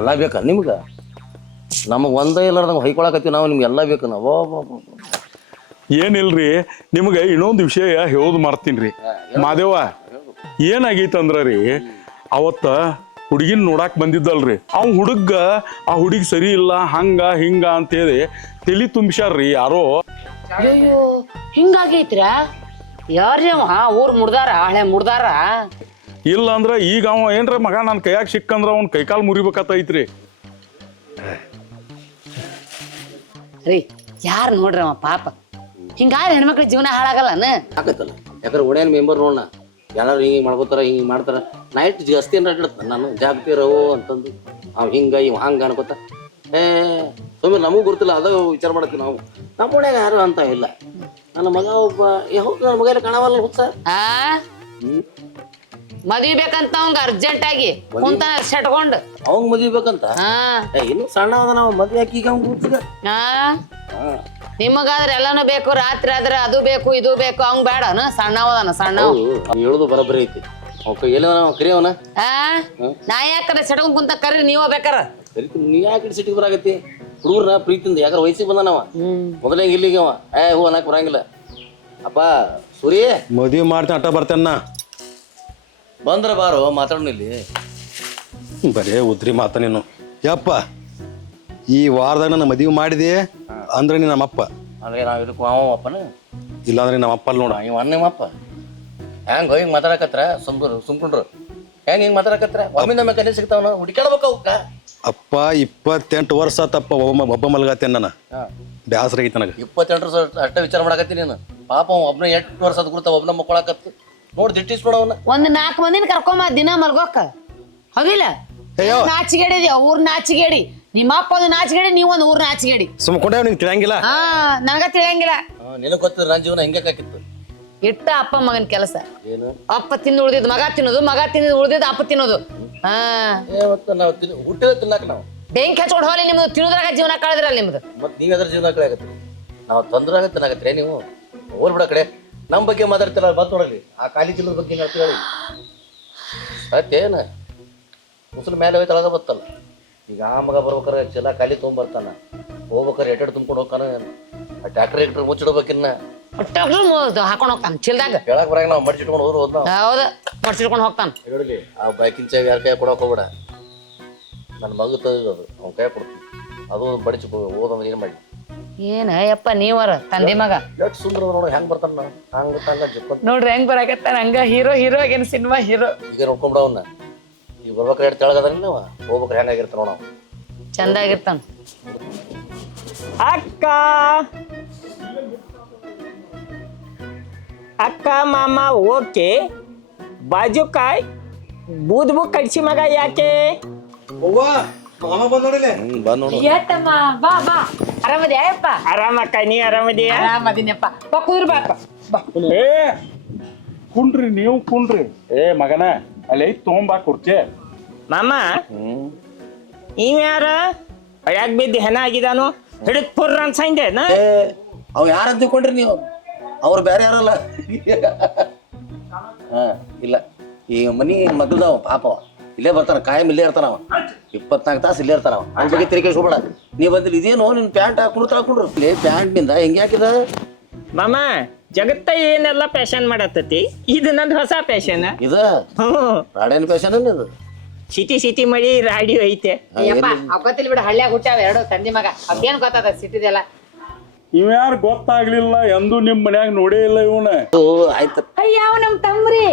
ಎಲ್ಲ ಬೇಕಾ ನಿಮ್ಗ? ನಮಗ್ ಒಂದೇ ಇಲ್ಲಾರ್ದಂಗ ಹೊಯ್ಕೊಳಕತ್ತೀವಿ ನಾವು, ನಿಮ್ಗೆ ಎಲ್ಲ ಬೇಕು ನಾವು. ಏನಿಲ್ರಿ, ನಿಮ್ಗೆ ಇನ್ನೊಂದು ವಿಷಯ ಹೇಳೋದು ಮಾಡ್ತೀನಿ ರೀ ಮಾದೇವ. ಏನಾಗೈತಂದ್ರ ರೀ, ಅವತ್ತ ಹುಡುಗಿನ ನೋಡಾಕ್ ಬಂದಿದ್ದಲ್ರಿ, ಅವ್ನ ಹುಡುಗ ಆ ಹುಡುಗಿ ಸರಿ ಇಲ್ಲ ಹಂಗ ಹಿಂಗ ಅಂತೇಳಿ ತಲಿ ತುಂಬಿಸ್ಯಾರ್ರಿ ಯಾರೋ. ಅಯ್ಯೋ ಹಿಂಗಾಗೈತ್ರ? ಯಾರ್ರಿ ಅವ? ಊರ್ ಮುಡ್ದಾರ, ಹಳೆ ಮುಡ್ದಾರ? ಇಲ್ಲ ಅಂದ್ರ ಈಗ ಅವ ಏನ್ರ ಮಗ ನನ್ನ ಕೈಯಾಗ ಸಿಕ್ಕಂದ್ರ ಅವ್ನ ಕೈಕಾಲು ಮುರಿಬೇಕತ್ತೈತ್ರಿ. ರೀ ಯಾರು ನೋಡ್ರಿ ಅವ ಪಾಪ. ಹಿಂಗಾದ್ರೆ ಹೆಣ್ಮಕ್ಳ ಜೀವನ ಹಾಳಾಗಲ್ಲನ? ಆಕತ್ತಲ್ಲ, ಯಾಕಂದ್ರೆ ಓಣ್ಯಾನ ಮೆಂಬರ್ ನೋಡ ಎಲ್ಲಾರು ಹಿಂಗೆ ಮಾಡ್ಕೋತಾರ, ಹಿಂಗೆ ಮಾಡ್ತಾರ. ನೈಟ್ ಜಾಸ್ತಿ ಏನಾರ ಇಡ್ತಾನೆ ನಾನು ಜಾಗೃತಿ ರವೋ ಅಂತಂದು. ಅವ್ ಹಿಂಗ ಇವ್ ಹಂಗ ಅನ್ಕೋತ ಸುಮ್ಮನೆ ನಮಗೂ ಗೊತ್ತಿಲ್ಲ, ಅದ ವಿಚಾರ ಮಾಡತ್ತೀವಿ ನಾವು. ನಮ್ಮ ಓಣ್ಯಾಗ ಯಾರು ಅಂತ ಇಲ್ಲ. ನನ್ನ ಮಗ ಒಬ್ಬ ಹೌದು, ನನ್ನ ಮಗ ಕಾಣವಲ್ಲ ಹುಚ್ಚ. ಮದ್ವಿ ಬೇಕಂತ ಅವಂಗ ಅರ್ಜೆಂಟ್ ಆಗಿ ಕುಂತಾನ ಸೆಟ್ಕೊಂಡು. ಅವಂಗ ಮದ್ವಿ ಬೇಕಂತ? ಇನ್ನು ಸಣ್ಣ ಅದ ನಾವು ಮದ್ವೆ ಹಾಕಿ ಈಗ ಅವ್ನ ಹುಚ್ಚಗ. ನಿಮಗಾದ್ರೆ ಎಲ್ಲಾನು ಬೇಕು, ರಾತ್ರಿ ಆದ್ರೆ ಅದು ಬೇಕು ಇದು ಬೇಕು. ಅವಂಗ ಬೇಡನ? ಸಣ್ಣವದಾನ ಸಣ್ಣ. ಹೇಳುದು ಬರೋಬ್ಬರಿ ಐತಿ. ಎಲ್ಲ ನಾವು ಕರಿಯವನ ನಾ ಯಾಕಂದ್ರೆ ಸೆಟ್ಕೊಂಡ್ ಕುಂತ ಕರಿ ನೀವ ಬೇಕಾರ ಕರಿತೀನಿ. ನೀ ಯಾಕೆ ಸಿಟಿಗೆ ಬರಾಗತ್ತಿ? ಹುಡುಗರ್ನ ಪ್ರೀತಿಯಿಂದ ಯಾಕಂದ್ರೆ ವಯಸ್ಸಿಗೆ ಬಂದಾನವ ಮೊದಲೇ ಇಲ್ಲಿಗೆ ಅವ. ಹೂ ಅನ್ನಕ್ ಬರಂಗಿಲ್ಲ. ಅಪ್ಪ ಸೂರಿ ಮದುವೆ ಮಾಡ್ತಾನೆ ಅಟ್ಟ ಬರ್ತೇನ ಬಂದ್ರ ಬಾರೋ ಮಾತಾಡೋಣ ಇಲ್ಲಿ. ಬರೇ ಉದ್ರಿ ಮಾತ ನೀನು. ಯಪ್ಪ ಈ ವಾರದಾಗ ನನ್ನ ಮದುವೆ ಮಾಡಿದೆ ಅಂದ್ರೆ ನೀ ನಮ್ಮಪ್ಪ. ಅಂದ್ರೆ ನಾವ್ ಇದಕ್ಕೆ ಅವ ಅಪ್ಪನ, ಇಲ್ಲಾಂದ್ರೆ ನಮ್ಮ ಅಪ್ಪ ಅಲ್ಲಿ ನೋಡ. ಇವ ನಿಮ್ಮಪ್ಪ ಹೆಂಗ ಹಿಂಗ್ ಮಾತಾಡಕತ್ರ ಸುಮ್ಕೊಂಡ್ರು ಹೆಂಗ್ ಹಿಂಗ್ ಮಾತಾಡಕತ್ರ? ಒಮ್ಮಿಂದ ಕಲಿ ಸಿಗ್ತಾವ, ಹುಡುಕಾಡ್ಬೇಕ ಅವಕ್ಕ. ಅಪ್ಪ 28 ವರ್ಷ ಆತಪ್ಪ ಒಬ್ಬ ಮಲ್ಗಾತೇನೆ ನಾನು. ಬ್ಯಾಸರ ಆಗೈತೆ ನನಗೆ. 28 ವರ್ಷ ಅಷ್ಟ ವಿಚಾರ ಮಾಡಕತ್ತೀನಿ ನೀನು. ಪಾಪ ಒಬ್ನ 8 ವರ್ಷ ಅದ್ ಗುರ್ತಾವ, ಒಬ್ನ ಮಕ್ಕಳಾಕತ್ತು ನೋಡಿ ದಿಟ್ಟಿಸ್ಬಿಡವನ್ನ. ಒಂದ್ 4 ಮಂದಿನ ಕರ್ಕೊಂಬ ದಿನ ಮಲ್ಗೋಕ ಹೋಗಿಲ್ಲ? ನಾಚಿಗೇಡಿ ಊರ್ ನಾಚಿಗೇಡಿ. ನಿಮ್ಮ ಅಪ್ಪ ಒಂದು ನಾಚಿಗೇಡಿ, ನೀವೊಂದು ಊರ್ ನಾಚಿಗೇಡಿ. ಸುಮ್ಕೊಂಡೆ ನಿಂಗೆ ತಿಳಿಯಂಗಿಲ್ಲ. ನನಗ ತಿಳಿಯಂಗಿಲ್ಲ. ನಿನಗ್ ಗೊತ್ತಿಲ್ಲ ನನ್ನ ಜೀವನ ಹೆಂಗೆ ಹಾಕಿತ್ತು. ಇಟ್ಟ ಅಪ್ಪ ಮಗನ ಕೆಲಸ. ಏನು ಅಪ್ಪ ತಿಂದು ಉಳ್ದಿದ್ ಮಗ ತಿನ್ನೋದು, ಮಗ ತಿಂದು ಉಳ್ದಿದ್ ಅಪ್ಪ ತಿನ್ನೋದು. ನಾವು ಹುಟ್ಟಿದ ತಿನ್ನಾಕ ನಾವು ಬೆಂಕಿ ಹಚ್ಕೊಂಡು ಹೋಲಿ. ನಿಮ್ದು ತಿನ್ನೋದ್ರಾಗ ಜೀವನ ಕಳೆದ್ರಲ್ಲ ನಿಮ್ದು. ಮತ್ ನೀವ್ ಅದ್ರ ಜೀವನ ಕಳೆ ಆಗತ್ರಿ. ನಾವು ತೊಂದ್ರಾಗ ತಿನ್ನಾಕತ್ರಿ ನೀವು. ಹೋಲ್ ಬಿಡ ಕಡೆ ನಮ್ಮ ಬಗ್ಗೆ ಮಾತಾಡ್ತಿಲ್ಲ. ಬಂದ್ ನೋಡಲಿ ಆ ಖಾಲಿ ಜಿಲ್ಲದ ಬಗ್ಗೆ ಹೇಳ್ತೀವಿ ಹೇಳಿ ಸತ್ಯೇನ ಮುಸಲ್ ಮೇಲೆ ಹೋಯ್ತು ಅಳಗ ಬತ್ತಲ್ಲ. ಈಗ ಆ ಮಗ ಬರ್ಬೇಕಾರೆ ಚೀಲ ಖಾಲಿ ತೊಗೊಂಬರ್ತಾನ, ಹೋಗ್ಬೇಕಾರೆ ಎಟ್ಟೆಡ್ ತುಂಬ್ಕೊಂಡು ಹೋಗ್ತಾನ. ಆ ಟ್ಯಾಕ್ಟರ್ ಮುಚ್ಚಿಡ್ಬೇಕಿನ್ನ ಹಾಕೊಂಡ್ ಹೋಗ್ತಾನ ಚಿಲ್ದಾಗ. ಹೇಳಕ್ ಬರಂಗ ನಾವು ಮಡ್ಚಿಟ್ಕೊಂಡು ಹೋದ್ರು ಹೋದ್ ನಾವು ಹೌದ ಮಡ್ಸಿಡ್ಕೊಂಡ್ ಹೋಗ್ತಾನ. ಹೇಳಲಿ ಆ ಬೈಕಿನ ಚಾವಿ ಯಾರ ಕೈ ಕೊಡಕ್ ಹೋಗ್ಬೇಡ. ನನ್ನ ಮಗ ತಂದಿದ್ದು ಅದು ಅವ್ನ ಕೈ ಕೊಡ್ತೀನಿ. ಅದು ಬಡಿಸಿ ಹೋದಂದ್ರೆ ಏನು ಮಾಡಿ ಏನ ಯಪ್ಪ ನೀವರ ತಂದೆ ಮಗ ಎಷ್ಟು ಸುಂದರ ನೋಡು ಹೆಂಗ್ ಬರ್ತಾನ ಹಂಗ ತಂಗ ಜಿಪ್ಪ ನೋಡ್ರಿ ಹೆಂಗ್ ಬರಾಕತ್ತಾನ ಹಂಗ ಹೀರೋ ಆಗೇನ್ ಸಿನಿಮಾ ಹೀರೋ. ಈಗ ನೋಡ್ಕೊಂಬಿಡ ಅವನ್ನ. ಈಗ ಬರ್ಬೇಕಾದ್ರೆ ಎಷ್ಟು ತೆಳಗದ್ರಿ ನಾವು ಹೋಗ್ಬೇಕಾರೆ ಹೆಂಗಾಗಿರ್ತಾನ ನಾವು ಚಂದ ಆಗಿರ್ತಾನ. ಅಕ್ಕ ಅಕ್ಕ ಮಾಮ ಓಕೆ ಬಾಜುಕಾಯ್ ಬೂದ್ಬು ಕಡ್ಸಿ ಮಗ ಯಾಕೆ ಬಂದ್ ನೋಡು ಏತಮ್ಮ ಬಾ ಬಾ ಆರಾಮದ್ಯಾ ಯಪ್ಪ? ಆರಾಮಕ್ಕ ನೀ ಆರಾಮದಿಯಾ? ಆರಾಮದಿನಪ್ಪ. ಬಾ ಕುದುರ್ ಬಾಕ ಬಾ. ಏ ಕುಂಡ್ರಿ ನೀವು ಕುಂಡ್ರಿ. ಏ ಮಗನ ಅಲ್ಲಿ ಐತ್ ತೊಗೊಂಬಾ ಕುರ್ಚಿ. ಮಾಮ ಇವ್ ಯಾರ ಯಾಕೆ ಬಿದ್ದು ಹೆಣ ಆಗಿದಾನು ಹಿಡಿದ್ ಪುರ್ರ ಅನ್ಸಂದೇನ? ಏ ಅವ್ ಯಾರು ಅಂತ ತಿಳ್ಕೊಂಡ್ರಿ ನೀವು? ಅವ್ರು ಬೇರೆ ಯಾರಲ್ಲ. ಹಾ ಇಲ್ಲ ಈ ಮನಿ ಮಗಲ್ದವ ಪಾಪ ಇಲ್ಲೇ ಬರ್ತಾನ ಕಾಯಂ ಇಲ್ಲೇ ಇರ್ತಾನ ಅವ 24 ತಾಸು ಇಲ್ಲೇ ಇರ್ತಾನ ಅವ. ಅವ್ನ ಬಗ್ಗೆ ತಿರುಗಿ ಹೋಗ್ಬೇಡ. ನೀವ್ ಬಂದಿಲ್ಲ ಇದೇನು ನಿನ್ ಪ್ಯಾಂಟ್ ಹಾಕೊಂಡ್ರು ಇಲ್ಲೇ ಪ್ಯಾಂಟ್ ನಿಂದ ಹೆಂಗೆ ಹಾಕಿದ ಮಾಮ ಜಗತ್ತ ಏನೆಲ್ಲ ಫ್ಯಾಷನ್ ಮಾಡತ್ತತಿ ಇದು ನಂದು ಹೊಸ ಫ್ಯಾಷನ್. ಇದ ಹ್ಮ್ ರಾಡೇನ್ ಫ್ಯಾಷನ್ ಇದು. ಸಿಟಿ ಮಳಿ ರಾಡಿಯೋ ಐತೆ. ಯಪ್ಪ ಅಪ್ಪತ್ತಿಲ್ ಬಿಡ ಹಳ್ಳಿಯಾಗ ಹುಟ್ಟ್ಯಾವ ಎರಡು ತಂದೆ ಮಗ ಅದೇನ್ ಗೊತ್ತಾದ ಸಿಟಿದೆಲ್ಲ. ಇವ್ಯಾರು ಗೊತ್ತಾಗ್ಲಿಲ್ಲ ಎಂದು ನಿಮ್ ಮನ್ಯಾಗ ನೋಡೇ ಇಲ್ಲ ಇವನ. ಆಯ್ತು ಅಯ್ಯಾವ ನಮ್ ತಮ್ರಿ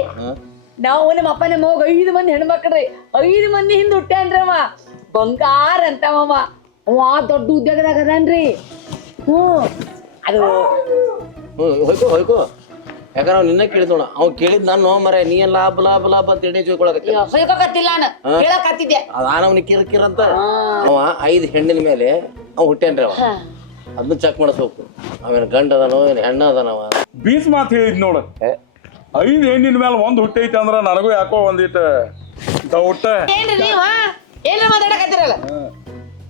ನಾವು ನಮ್ಮ ಅಪ್ಪ ನಮ್ಮ ಹೋಗ 5 ಮಂದಿ ಹೆಣ್ಮಕ್ಳ್ರಿ 5 ಮಂದಿ ಹಿಂದ್ ಹುಟ್ಟ್ಯಾನ್ರವ ಬಂಗಾರ ಅಂತವಮ್ಮ. ಅವ ದೊಡ್ಡ ಉದ್ಯೋಗದಾಗ ಅದಾನ್ರಿ. ಅದು ಹೋಯ್ಕೋ ಹೋಯ್ಕೋ ಯಾಕಂದ್ರೆ ಅವ್ನು ನಿನ್ನ ಕೇಳಿದ್ ನೋಡ ಅವ್ನು ಕೇಳಿದ್ ನಾನು ಮರ ನೀ ಲಾಭ ಲಾಭ ಲಾಭ ಅಂತ ಎಣ್ಣೆ ಚೋಕೊಳಕತ್ತಿ ಹೊಯ್ಕೊಕತ್ತಿಲ್ಲ ನಾನು ಹೇಳಕತ್ತಿದ್ದೆ. ಅವನಿಗೆ ಕಿರ ಅಂತ ಅವ 5 ಹೆಣ್ಣಿನ ಮೇಲೆ ಅವ್ ಹುಟ್ಟ್ಯಾನ್ರಿ ಅವ. ಅದನ್ನ ಚೆಕ್ ಮಾಡಿಸ್ಬೇಕು ಅವೇನು ಗಂಡ ಅದಾನೋ ಏನು ಹೆಣ್ಣ ಅದಾನವ. ಬೀಸ್ ಮಾತು ಹೇಳಿದ್ ನೋಡ 5 ಹೆಣ್ಣಿನ ಮೇಲೆ ಒಂದು ಹುಟ್ಟೈತಿ ಅಂದ್ರ ನನಗೂ ಯಾಕೋ ಒಂದಿಟ್ಟು ಡೌಟ್. ಏನ್ರಿ ನೀವ ಏನ್ರ ಮಾತಾಡಕತ್ತಿರಲ್ಲ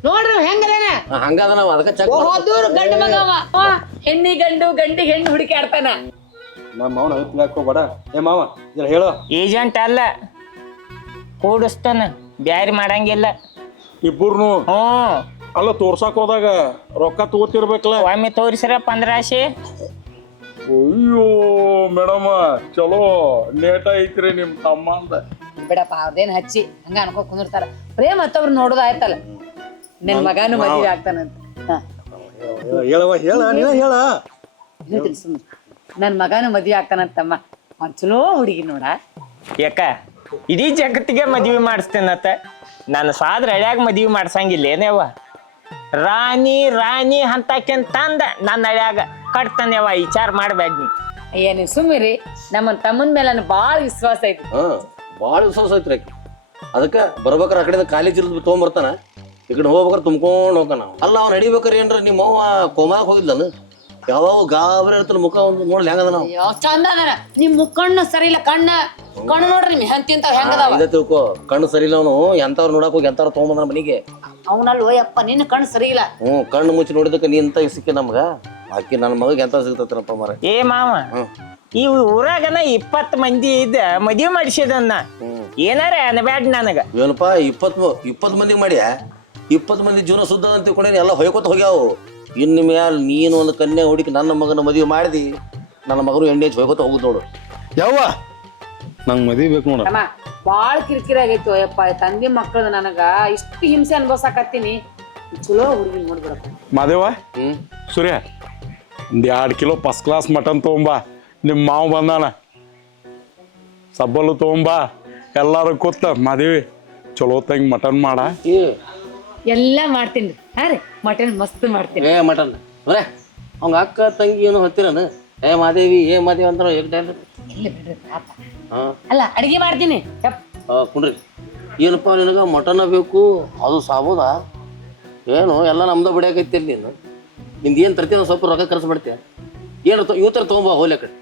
ನೋಡ್ರಿ ಹೆಂಗದಾನ ಹಂಗದನವ ಅದಕ್ಕೆ ಚೆಕ್ ಹೋದೂರು ಗಂಡು ಮಗ ಅವ. ಹೆಣ್ಣಿ ಗಂಡು ಗಂಡಿಗೆ ಹೆಣ್ಣು ಹುಡುಕಾಡ್ತಾನ. ನಮ್ಮ ಮಾವನ ಹಾಕೋಬೇಡ. ಏ ಮಾವ ಜರ ಹೇಳೋ. ಏಜೆಂಟ್ ಅಲ್ಲ ಕೂಡಿಸ್ತಾನ ಬ್ಯಾರಿ ಮಾಡಂಗಿಲ್ಲ. ಇಬ್ಬರ್ನು ಹ್ಮ್ ಅಲ್ಲ ತೋರ್ಸಾಕ್ ಹೋದಾಗ ರೊಕ್ಕ ತಗೋತಿರ್ಬೇಕಲ್ಲ. ಒಮ್ಮೆ ತೋರಿಸ್ರ 1500. ಅಯ್ಯೋ ಮೇಡಮ್ ಚಲೋ ನೇಟ ಐತ್ರಿ ನಿಮ್ ತಮ್ಮ ಅಂತ. ಬಿಡಪ್ಪ ಅವ್ರದೇನ್ ಹಚ್ಚಿ ಹಂಗ ಅನ್ಕೋ ಕುಂದಿರ್ತಾರ. ಪ್ರೇಮ್ ಹತ್ತವ್ರು ನೋಡೋದು ಆಯ್ತಲ್ಲ ನನ್ ಮಗನು ಮದುವೆ ಆಗ್ತಾನಂತ. ಹೇಳವ ಹೇಳ ನೀನ ಹೇಳ. ನನ್ ಮಗನು ಮದುವೆ ಆಗ್ತಾನಂತಮ್ಮ. ಒಂದ್ ಚಲೋ ಹುಡುಗಿ ನೋಡ. ಯಾಕ ಇಡೀ ಜಗತ್ತಿಗೆ ಮದ್ವಿ ಮಾಡಿಸ್ತೇನತ್ತ ನನ್ನ ಸಾದ್ರ ಹಳ್ಯಾಗ ಮದ್ವಿ ಮಾಡ್ಸಂಗಿಲ್ಲ ಏನೇವ. ರಾಣಿ ಅಂತಂದ ನನ್ನ ಹಳ್ಯಾಗ ಕಟ್ತಾನೆವ ವಿಚಾರ ಮಾಡ್ಬೇಡ ನೀ. ಅಯ್ಯ ನೀವ್ ಸುಮ್ಮಿರಿ. ನಮ್ಮ ತಮ್ಮನ ಮೇಲೆ ನನ್ ಬಾಳ ವಿಶ್ವಾಸ ಐತಿ. ಭಾಳ ವಿಶ್ವಾಸ ಐತ್ರಿ ಆಕಿ. ಅದಕ್ಕೆ ಬರ್ಬೇಕಾರೆ ಆ ಕಡೆ ಕಾಲೇಜ್ ಇರೋದು ತೊಗೊಂಬರ್ತಾನ ಈ ಕಡೆ ಹೋಗ್ಬೇಕಾರೆ ತುಂಬ್ಕೊಂಡು ಹೋಗ್ತಾನ. ಅಲ್ಲ ಅವ್ನು ನಡಿಬೇಕಾರೆ ಏನ್ರ ನಿಮ್ಮ ಅವ್ವ ಕೋಮಾಗ ಹೋಗಿದ್ಲನು ಯಾವಾಗ ಗಾಬರಿ ಇರ್ತಾನ ಮುಖ ಒಂದು ನೋಡ್ಲಿ ಹೆಂಗದ ನಾವು. ಅಯ್ಯೋ ಚಂದ ಅದನ ನಿಮ್ ಮುಕ್ಕಣ್ಣ ಸರಿ ಇಲ್ಲ ಕಣ್ಣು ನೋಡ್ರಿ ನಿಮ್ ಹೆಂತಿಂತಾವ್ ಹೆಂಗದಾವ. ಇದೇ ತಿಳ್ಕೊ ಕಣ್ಣು ಸರಿ ಇಲ್ಲ ಅವನು ಎಂತವ್ರು ನೋಡಕ್ ಹೋಗಿ ಎಂತವ್ರು ತೊಗೊಂಬಂದ್ರ ಮನೆಗೆ. ಅವನಲ್ವ ಯಪ್ಪ ನಿನ್ನ ಕಣ್ಣು ಸರಿ ಇಲ್ಲ. ಕಣ್ಣು ಮುಚ್ಚಿ ನೋಡಿದಕ್ಕೆ ನೀ ಎಂತ ಸಿಕ್ಕಿ ನಮ್ಗ ಆಕಿ ನನ್ನ ಮಗ ಎಂತ ಸಿಗ್ತತ್ರಪ್ಪ ಮರ. ಏ ಮಾವ ಈ ಊರಾಗನ 20 ಮಂದಿ ಇದ್ದ ಮದ್ವಿ ಮಾಡಿಸಿದನ್ನ ಏನಾರ ಅನ್ಬ್ಯಾಡ ನನಗ. ಏನಪ್ಪ 20 ಮಂದಿಗೆ ಮಾಡ್ಯಾ 20 ಮಂದಿ ಜೀವನ ಸುದ್ದ ಅಂತ ತಿಳ್ಕೊಂಡೇನಿ ಎಲ್ಲ ಹೊಯ್ಕೊತ ಹೋಗ್ಯಾವು. ಇನ್ನು ಮ್ಯಾಲ ನೀನು ಒಂದು ಕನ್ಯಾ ಹುಡುಕಿ ನನ್ನ ಮಗನ ಮದುವೆ ಮಾಡಿದಿ ನನ್ನ ಮಗನು ಎಣ್ಣೆ ಹಚ್ಚಿ ಹೊಯ್ಕೊತ ಹೋಗುದು ನೋಡು. ಯವ್ವ ನಂಗೆ ಮದುವೆ ಬೇಕು ನೋಡ. ಅಮ್ಮ ಬಾಳ ಕಿರಿಕಿರಿ ಆಗೈತಿ ಯಪ್ಪ ತಂದೆ ಮಕ್ಕಳು ನನಗ ಇಷ್ಟು ಹಿಂಸೆ ಅನ್ಭವ್ಸಾಕತ್ತೀನಿ. ಚಲೋ ಹುಡುಗಿ ನೋಡ್ಬಿಡಪ್ಪ. ಮಾದೇವ ಸೂರ್ಯ ಒಂದು 2 ಕಿಲೋ ಫಸ್ಟ್ ಕ್ಲಾಸ್ ಮಟನ್ ತೊಗೊಂಬಾ. ನಿಮ್ಮ ಮಾವು ಬಂದಾನ ಸಬ್ಬಲು ತೊಗೊಂಬಾ. ಎಲ್ಲಾರು ಕೂತ ಮಾದೇವಿ ಚಲೋ ತಂಗಿ ಮಟನ್ ಮಾಡ. ಎಲ್ಲಾ ಮಾಡ್ತೀನಿ ಹಾ ರೀ ಮಟನ್ ಮಸ್ತ್ ಮಾಡ್ತೀನಿ. ಮಟನ್ ಬರೇ ಅವಂಗ ಅಕ್ಕ ತಂಗಿ ಏನು ಹತ್ತಿರನ ಏ ಮಾದೇವಿ ಅಂತ ಇಲ್ಲ ಬಿಡ್ರಿ ಪಾಪ. ಅಲ್ಲ ಅಡಿಗೆ ಮಾಡ್ತೀನಿ ಕುಂಡ್ರಿ. ಏನಪ್ಪ ನಿನಗ ಮಟನ್ ಬೇಕು ಅದು ಸಾಬೋದ ಏನು ಎಲ್ಲ ನಮ್ದ ಬಿಡ್ಯಾಕೈತಿ ಅಲ್ಲಿ ನಿಂದು ಏನು ತರ್ತೀನ ಸ್ವಲ್ಪ ರೊಕ್ಕ ಖರ್ಚು ಮಾಡ್ತೀಯ ಏನು ಇವತ್ತರ ತೊಗೊಂಬ ಹೋಗ್ಲಿ ಕಡೆ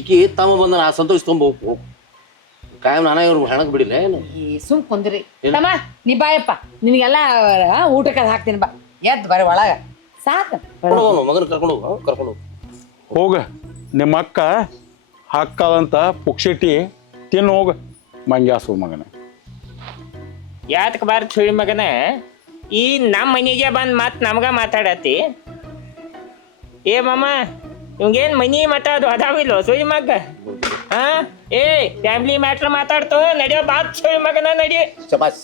ಈಕಿ ತಮ್ಮ ಬಂದ ಆ ಸಂತೋಷ ತೊಗೊಂಬ ಹೋಗು ಕಾಯಂ ನಾನ ಇವ್ರು ಹೆಣಕ್ ಬಿಡಿಲ್ಲ ಏನು ಸುಮ್ ಕುಂದ್ರಿ ತಮ್ಮ ನೀ ಬಾಯಪ್ಪ ನಿನಗೆಲ್ಲ ಊಟಕ್ಕೆ ಹಾಕ್ತೀನಿ ಬಾ ಎದ್ದು ಬರೀ ಒಳಗ ಸಾಕು. ಮಗನ ಕರ್ಕೊಂಡು ಹೋಗು ಹೋಗ ನಿಮ್ಮ ಅಕ್ಕ ಹಾಕದಂತ ಪುಕ್ಷಟಿ ತಿನ್ನು ಹೋಗ ಮಂಗ್ಯಾಸು ಮಗನ. ಯಾತಕ್ಕೆ ಬಾರ ಸುಳಿ ಮಗನ ಈ ನಮ್ಮ ಮನೆಗೆ ಬಂದು ಮತ್ತೆ ನಮ್ಗ ಮಾತಾಡತಿ. ಏ ಮಾಮ ಇವಂಗೇನ್ ಮನಿ ಮಠ ಅದು ಅದಾವಿಲ್ಲೋ ಸುಳಿ ಮಗ ಹಾ ಏ ಫ್ಯಾಮಿಲಿ ಮ್ಯಾಟ್ರ್ ಮಾತಾಡ್ತೋ ನಡಿಯೋ ಬಾತ್ ಸುಳಿ ಮಗನ ನಡಿ ಶಬಾಸ್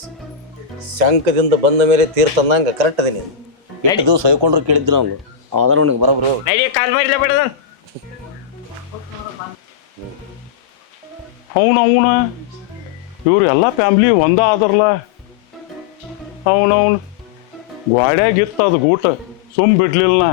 ಶಂಕದಿಂದ ಬಂದ ಮೇಲೆ ತೀರ್ಥಂದಂಗ ಕರೆಕ್ಟ್ ಅದೇನಿ ಎಷ್ಟು ದಿವಸ ಹೊಯ್ಕೊಂಡ್ರು ಕೇಳಿದ್ರು ಅವ್ನು ಅದ ನೋಡಿ ಬರೋಬ್ರು ನಡಿ ಕಾಲ್ ಮಾಡಿಲ್ಲ ಬಿಡದ ಅವನ ಇವ್ರು ಎಲ್ಲ ಫ್ಯಾಮ್ಲಿ ಒಂದ ಆದರ್ಲ ಅವನವನು ಗ್ವಾಡ್ಯಾಗಿತ್ತು ಅದು ಗೂಟ ಸುಮ್ ಬಿಡ್ಲಿಲ್ಲ ನಾ